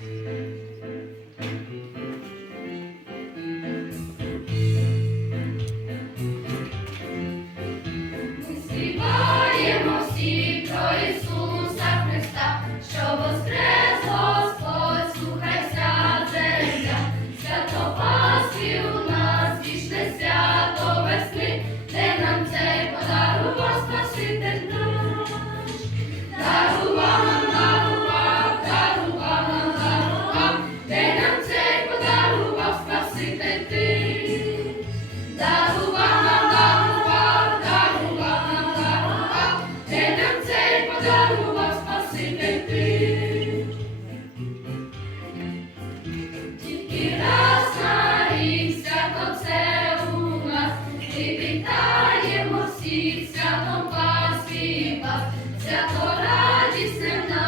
Música дарував спаситель. Тільки на рік свято це у нас, і вітаємо всіх, святом вас, свято радісне в нас.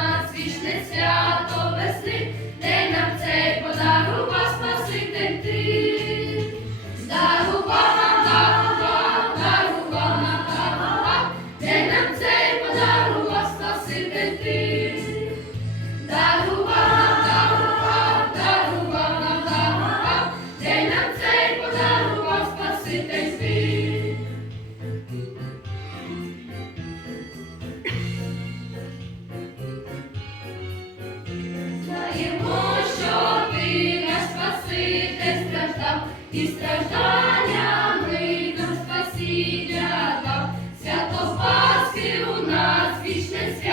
і стражданнями нам спасіння дав, Пасхи у нас вічне свято.